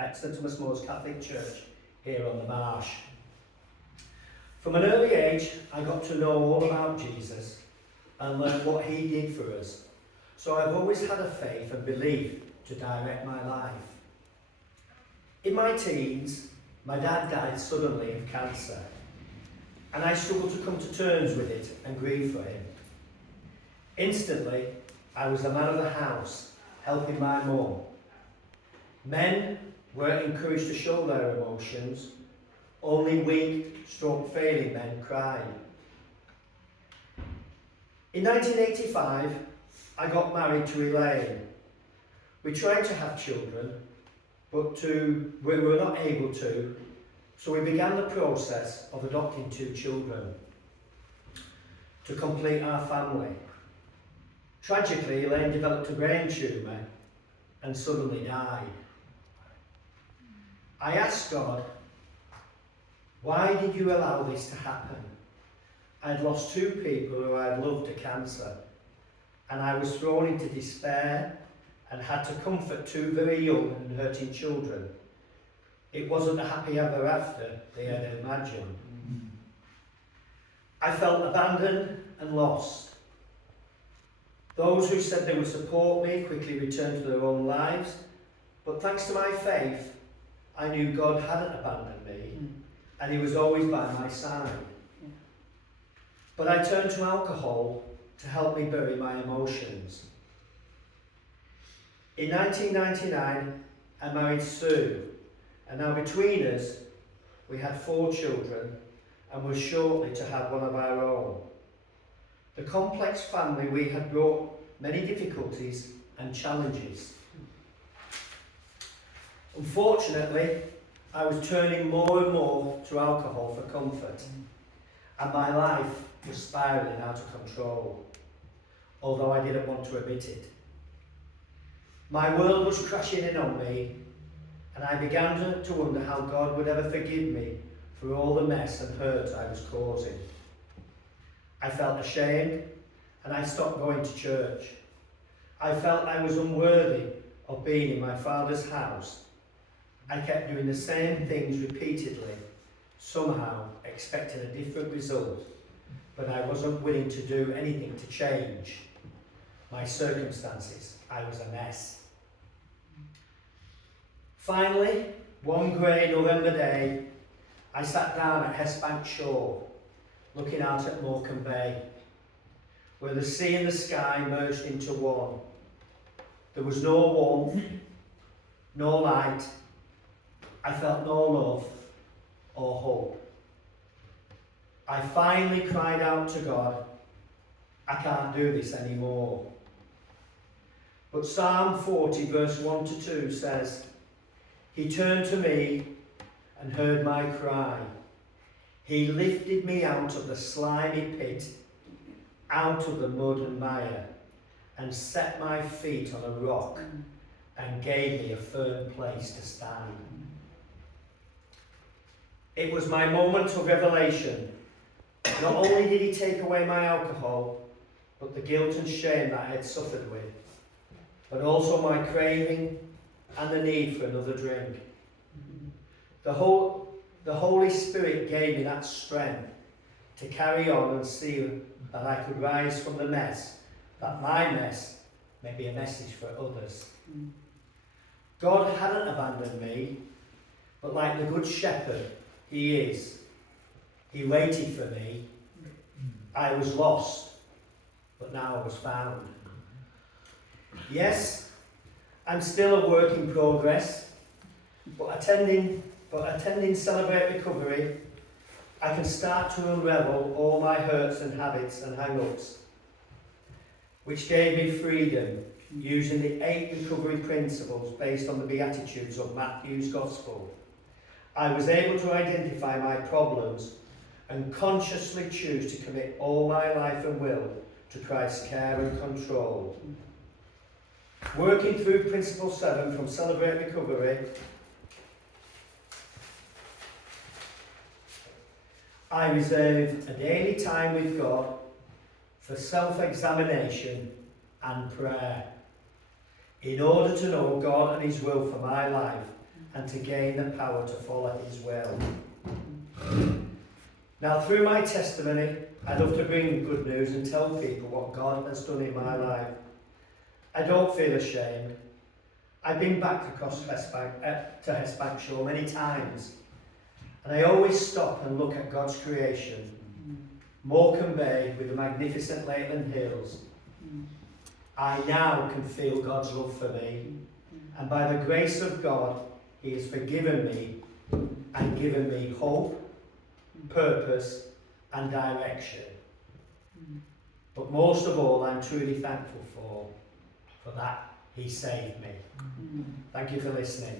at St Thomas More's Catholic Church here on the Marsh. From an early age, I got to know all about Jesus and learn what he did for us. So I've always had a faith and belief to direct my life. In my teens, my dad died suddenly of cancer, and I struggled to come to terms with it and grieve for him. Instantly, I was the man of the house, helping my mum. Men weren't encouraged to show their emotions. Only weak, failing men cried. In 1985, I got married to Elaine. We tried to have children, but we were not able to, so we began the process of adopting 2 children to complete our family. Tragically, Elaine developed a brain tumour and suddenly died. I asked God, why did you allow this to happen? I'd lost 2 people who I'd loved to cancer, and I was thrown into despair and had to comfort 2 very young and hurting children. It wasn't the happy ever after they had imagined. I felt abandoned and lost. Those who said they would support me quickly returned to their own lives, but thanks to my faith, I knew God hadn't abandoned me, and he was always by my side. But I turned to alcohol to help me bury my emotions. In 1999, I married Sue, and now between us, we had 4 children and were shortly to have one of our own. The complex family we had brought many difficulties and challenges. Unfortunately, I was turning more and more to alcohol for comfort, and my life was spiralling out of control, although I didn't want to admit it. My world was crashing in on me, and I began to wonder how God would ever forgive me for all the mess and hurt I was causing. I felt ashamed, and I stopped going to church. I felt I was unworthy of being in my Father's house. I kept doing the same things repeatedly, somehow expecting a different result, but I wasn't willing to do anything to change my circumstances. I was a mess. Finally, one grey November day, I sat down at Hestbank Shore, looking out at Morecambe Bay, where the sea and the sky merged into one. There was no warmth, no light. I felt no love or hope. I finally cried out to God, I can't do this anymore. But Psalm 40 verse 1 to 2 says, he turned to me and heard my cry. He lifted me out of the slimy pit, out of the mud and mire, and set my feet on a rock and gave me a firm place to stand. It was my moment of revelation. Not only did he take away my alcohol, but the guilt and shame that I had suffered with, but also my craving and the need for another drink. The Holy Spirit gave me that strength to carry on and see that I could rise from the mess, that my mess may be a message for others. God hadn't abandoned me, but like the Good Shepherd, he is. He waited for me. I was lost, but now I was found. Yes, I'm still a work in progress, but attending Celebrate Recovery, I can start to unravel all my hurts and habits and hang-ups, which gave me freedom using the 8 recovery principles based on the Beatitudes of Matthew's Gospel. I was able to identify my problems and consciously choose to commit all my life and will to Christ's care and control. Working through Principle 7 from Celebrate Recovery, I reserve a daily time with God for self-examination and prayer in order to know God and his will for my life and to gain the power to follow his will. Now, through my testimony, I love to bring good news and tell people what God has done in my life. I don't feel ashamed. I've been back across to Hesbankshaw many times, and I always stop and look at God's creation. Morecambe Bay with the magnificent Lakeland Hills. I now can feel God's love for me, and by the grace of God, he has forgiven me and given me hope, purpose and direction. But most of all, I'm truly thankful for that he saved me. Thank you for listening.